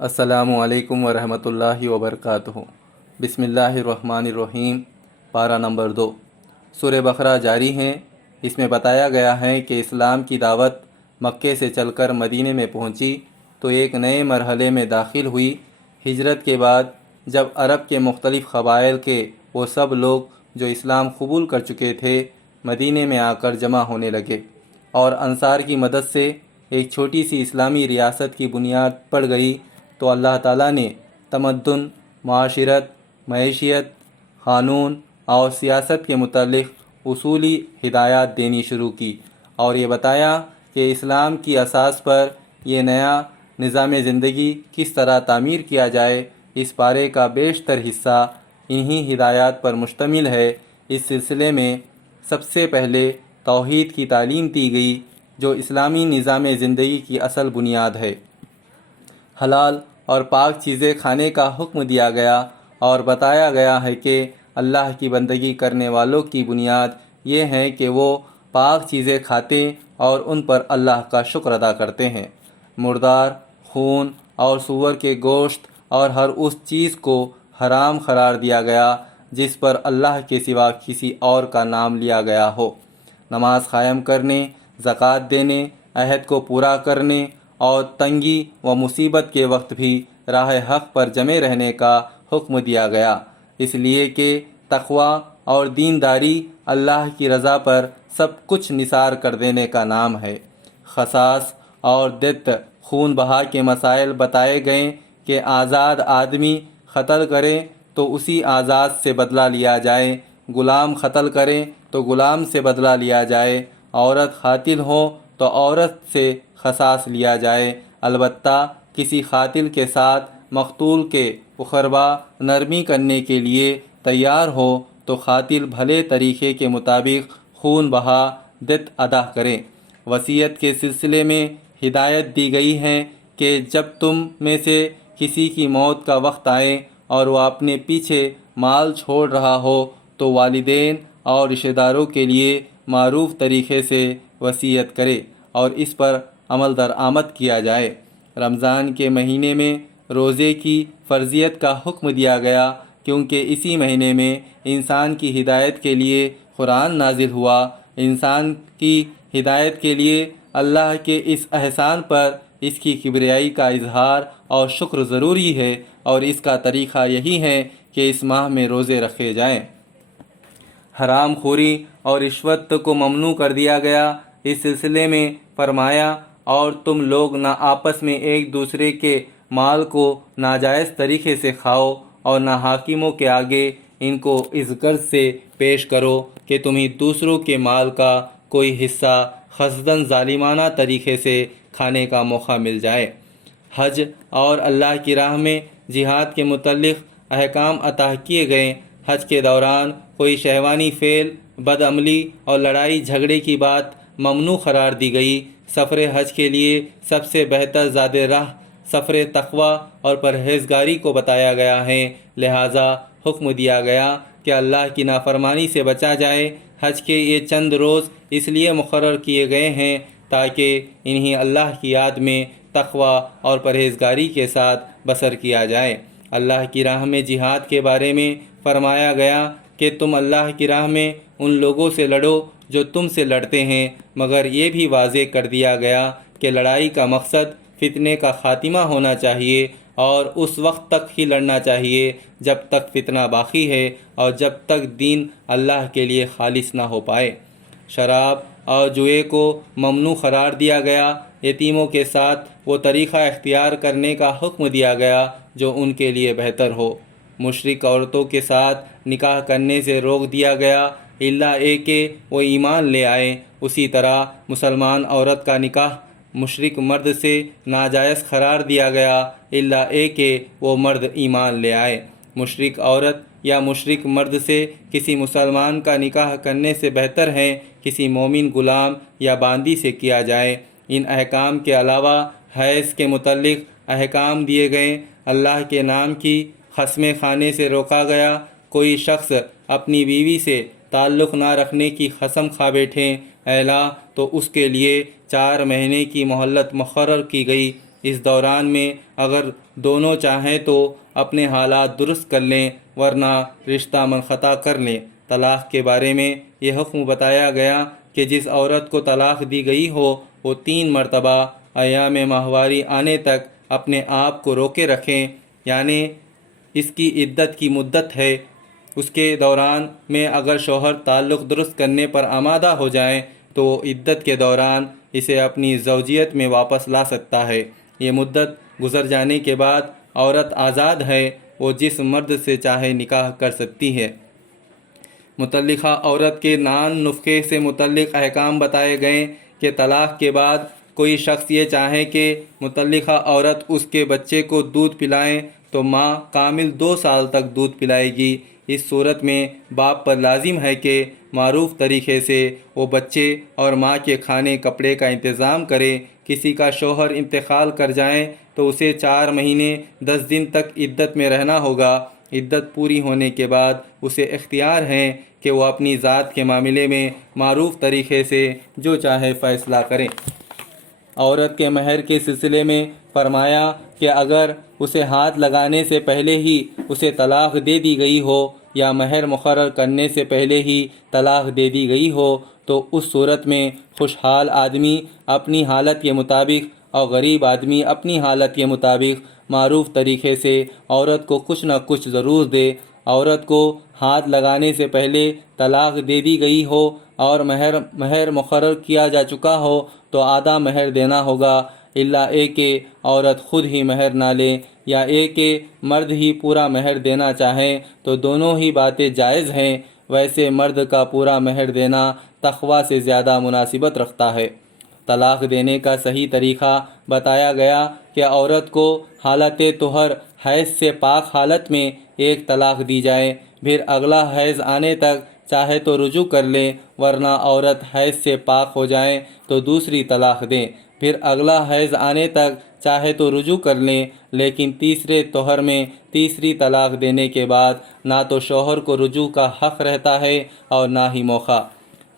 السلام علیکم ورحمۃ اللہ وبرکاتہ۔ بسم اللہ الرحمن الرحیم۔ پارہ نمبر 2 سورہ بقرہ جاری ہیں۔ اس میں بتایا گیا ہے کہ اسلام کی دعوت مکے سے چل کر مدینے میں پہنچی تو ایک نئے مرحلے میں داخل ہوئی۔ ہجرت کے بعد جب عرب کے مختلف قبائل کے وہ سب لوگ جو اسلام قبول کر چکے تھے مدینے میں آ کر جمع ہونے لگے اور انصار کی مدد سے ایک چھوٹی سی اسلامی ریاست کی بنیاد پڑ گئی، تو اللہ تعالیٰ نے تمدن، معاشرت، معیشت، قانون اور سیاست کے متعلق اصولی ہدایات دینی شروع کی اور یہ بتایا کہ اسلام کی اساس پر یہ نیا نظام زندگی کس طرح تعمیر کیا جائے۔ اس پارے کا بیشتر حصہ انہی ہدایات پر مشتمل ہے۔ اس سلسلے میں سب سے پہلے توحید کی تعلیم دی گئی جو اسلامی نظام زندگی کی اصل بنیاد ہے۔ حلال اور پاک چیزیں کھانے کا حکم دیا گیا اور بتایا گیا ہے کہ اللہ کی بندگی کرنے والوں کی بنیاد یہ ہے کہ وہ پاک چیزیں کھاتے اور ان پر اللہ کا شکر ادا کرتے ہیں۔ مردار، خون اور سور کے گوشت اور ہر اس چیز کو حرام قرار دیا گیا جس پر اللہ کے سوا کسی اور کا نام لیا گیا ہو۔ نماز قائم کرنے، زکوٰۃ دینے، عہد کو پورا کرنے اور تنگی و مصیبت کے وقت بھی راہ حق پر جمے رہنے کا حکم دیا گیا، اس لیے کہ تقوی اور دینداری اللہ کی رضا پر سب کچھ نثار کر دینے کا نام ہے۔ قصاص اور دیت خون بہا کے مسائل بتائے گئے کہ آزاد آدمی قتل کرے تو اسی آزاد سے بدلہ لیا جائے، غلام قتل کرے تو غلام سے بدلہ لیا جائے، عورت قاتل ہو تو عورت سے قصاص لیا جائے، البتہ کسی قاتل کے ساتھ مقتول کے اقربا نرمی کرنے کے لیے تیار ہو تو قاتل بھلے طریقے کے مطابق خون بہا دیت ادا کرے۔ وصیت کے سلسلے میں ہدایت دی گئی ہے کہ جب تم میں سے کسی کی موت کا وقت آئے اور وہ اپنے پیچھے مال چھوڑ رہا ہو تو والدین اور رشتہ داروں کے لیے معروف طریقے سے وصیت کرے اور اس پر عمل درآمد کیا جائے۔ رمضان کے مہینے میں روزے کی فرضیت کا حکم دیا گیا کیونکہ اسی مہینے میں انسان کی ہدایت کے لیے قرآن نازل ہوا۔ انسان کی ہدایت کے لیے اللہ کے اس احسان پر اس کی کبریائی کا اظہار اور شکر ضروری ہے اور اس کا طریقہ یہی ہے کہ اس ماہ میں روزے رکھے جائیں۔ حرام خوری اور رشوت کو ممنوع کر دیا گیا۔ اس سلسلے میں فرمایا، اور تم لوگ نہ آپس میں ایک دوسرے کے مال کو ناجائز طریقے سے کھاؤ اور نہ حاکموں کے آگے ان کو اس غرض سے پیش کرو کہ تمہیں دوسروں کے مال کا کوئی حصہ قصداً ظالمانہ طریقے سے کھانے کا موقع مل جائے۔ حج اور اللہ کی راہ میں جہاد کے متعلق احکام عطا کیے گئے۔ حج کے دوران کوئی شہوانی فعل، بد عملی اور لڑائی جھگڑے کی بات ممنوع قرار دی گئی۔ سفر حج کے لیے سب سے بہتر زاد راہ سفر تقوی اور پرہیزگاری کو بتایا گیا ہے، لہٰذا حکم دیا گیا کہ اللہ کی نافرمانی سے بچا جائے۔ حج کے یہ چند روز اس لیے مقرر کیے گئے ہیں تاکہ انہیں اللہ کی یاد میں تقوی اور پرہیزگاری کے ساتھ بسر کیا جائے۔ اللہ کی راہ میں جہاد کے بارے میں فرمایا گیا کہ تم اللہ کی راہ میں ان لوگوں سے لڑو جو تم سے لڑتے ہیں، مگر یہ بھی واضح کر دیا گیا کہ لڑائی کا مقصد فتنے کا خاتمہ ہونا چاہیے اور اس وقت تک ہی لڑنا چاہیے جب تک فتنہ باقی ہے اور جب تک دین اللہ کے لیے خالص نہ ہو پائے۔ شراب اور جوئے کو ممنوع قرار دیا گیا۔ یتیموں کے ساتھ وہ طریقہ اختیار کرنے کا حکم دیا گیا جو ان کے لیے بہتر ہو۔ مشرک عورتوں کے ساتھ نکاح کرنے سے روک دیا گیا الا یہ کہ وہ ایمان لے آئے۔ اسی طرح مسلمان عورت کا نکاح مشرک مرد سے ناجائز قرار دیا گیا الا یہ کہ وہ مرد ایمان لے آئے۔ مشرک عورت یا مشرک مرد سے کسی مسلمان کا نکاح کرنے سے بہتر ہے کسی مومن غلام یا باندی سے کیا جائے۔ ان احکام کے علاوہ حیض کے متعلق احکام دیے گئے۔ اللہ کے نام کی قسمیں کھانے سے روکا گیا۔ کوئی شخص اپنی بیوی سے تعلق نہ رکھنے کی قسم کھا بیٹھے اعلیٰ تو اس کے لیے 4 مہینے کی مہلت مقرر کی گئی۔ اس دوران میں اگر دونوں چاہیں تو اپنے حالات درست کر لیں ورنہ رشتہ منقطع کر لیں۔ طلاق کے بارے میں یہ حکم بتایا گیا کہ جس عورت کو طلاق دی گئی ہو وہ 3 مرتبہ ایام ماہواری آنے تک اپنے آپ کو روکے رکھیں، یعنی اس کی عدت کی مدت ہے، اس کے دوران میں اگر شوہر تعلق درست کرنے پر آمادہ ہو جائیں تو عدت کے دوران اسے اپنی زوجیت میں واپس لا سکتا ہے۔ یہ مدت گزر جانے کے بعد عورت آزاد ہے، وہ جس مرد سے چاہے نکاح کر سکتی ہے۔ متعلقہ عورت کے نان نفقے سے متعلق احکام بتائے گئے کہ طلاق کے بعد کوئی شخص یہ چاہے کہ متعلقہ عورت اس کے بچے کو دودھ پلائیں تو ماں کامل 2 سال تک دودھ پلائے گی۔ اس صورت میں باپ پر لازم ہے کہ معروف طریقے سے وہ بچے اور ماں کے کھانے کپڑے کا انتظام کرے۔ کسی کا شوہر انتقال کر جائیں تو اسے 4 مہینے 10 دن تک عدت میں رہنا ہوگا۔ عدت پوری ہونے کے بعد اسے اختیار ہے کہ وہ اپنی ذات کے معاملے میں معروف طریقے سے جو چاہے فیصلہ کریں۔ عورت کے مہر کے سلسلے میں فرمایا کہ اگر اسے ہاتھ لگانے سے پہلے ہی اسے طلاق دے دی گئی ہو یا مہر مقرر کرنے سے پہلے ہی طلاق دے دی گئی ہو تو اس صورت میں خوشحال آدمی اپنی حالت کے مطابق اور غریب آدمی اپنی حالت کے مطابق معروف طریقے سے عورت کو کچھ نہ کچھ ضرور دے۔ عورت کو ہاتھ لگانے سے پہلے طلاق دے دی گئی ہو اور مہر مقرر کیا جا چکا ہو تو آدھا مہر دینا ہوگا، الا یہ کہ عورت خود ہی مہر نہ لے یا یہ کہ مرد ہی پورا مہر دینا چاہیں تو دونوں ہی باتیں جائز ہیں۔ ویسے مرد کا پورا مہر دینا تقویٰ سے زیادہ مناسبت رکھتا ہے۔ طلاق دینے کا صحیح طریقہ بتایا گیا کہ عورت کو حالت طہر حیض سے پاک حالت میں ایک طلاق دی جائے، پھر اگلا حیض آنے تک چاہے تو رجوع کر لیں، ورنہ عورت حیض سے پاک ہو جائیں تو دوسری طلاق دیں، پھر اگلا حیض آنے تک چاہے تو رجوع کر لیں، لیکن تیسرے طہر میں تیسری طلاق دینے کے بعد نہ تو شوہر کو رجوع کا حق رہتا ہے اور نہ ہی موقع۔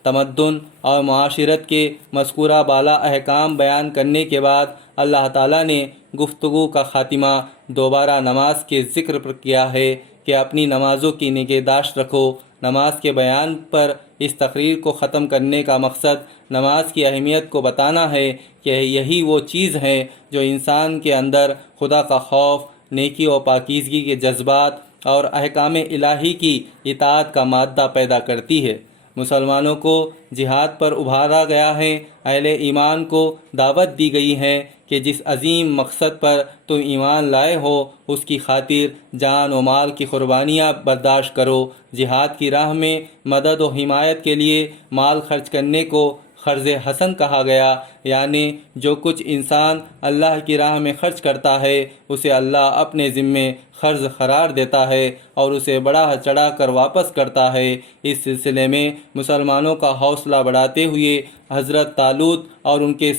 تمدن اور معاشرت کے مذکورہ بالا احکام بیان کرنے کے بعد اللہ تعالیٰ نے گفتگو کا خاتمہ دوبارہ نماز کے ذکر پر کیا ہے کہ اپنی نمازوں کی نگہداشت رکھو۔ نماز کے بیان پر اس تقریر کو ختم کرنے کا مقصد نماز کی اہمیت کو بتانا ہے کہ یہی وہ چیز ہے جو انسان کے اندر خدا کا خوف، نیکی و پاکیزگی کے جذبات اور احکام الہی کی اطاعت کا مادہ پیدا کرتی ہے۔ مسلمانوں کو جہاد پر ابھارا گیا ہے، اہل ایمان کو دعوت دی گئی ہے کہ جس عظیم مقصد پر تم ایمان لائے ہو اس کی خاطر جان و مال کی قربانیاں برداشت کرو۔ جہاد کی راہ میں مدد و حمایت کے لیے مال خرچ کرنے کو قرض حسن کہا گیا، یعنی جو کچھ انسان اللہ کی راہ میں خرچ کرتا ہے اسے اللہ اپنے ذمے قرض قرار دیتا ہے اور اسے بڑھا چڑھا کر واپس کرتا ہے۔ اس سلسلے میں مسلمانوں کا حوصلہ بڑھاتے ہوئے حضرت طالوت اور ان کے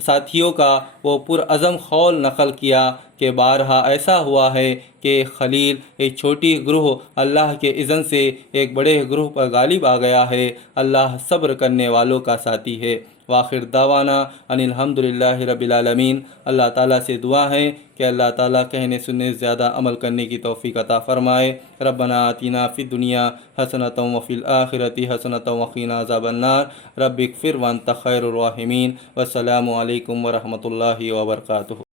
ساتھیوں کا وہ پرعزم قول نقل کیا کہ بارہا ایسا ہوا ہے کہ ایک خلیل ایک چھوٹی گروہ اللہ کے اذن سے ایک بڑے گروہ پر غالب آ گیا ہے۔ اللہ صبر کرنے والوں کا ساتھی ہے۔ وآخر دعوانا ان الحمدللہ رب العالمین۔ اللہ تعالیٰ سے دعا ہے کہ اللہ تعالیٰ کہنے سننے زیادہ عمل کرنے کی توفیق عطا فرمائے۔ ربنا آتنا فی الدنیا حسنۃ وفی الآخرۃ حسنۃ وقنا عذاب النار۔ رب اغفر وانت خیر الراحمین۔ والسلام علیکم ورحمۃ اللہ وبرکاتہ۔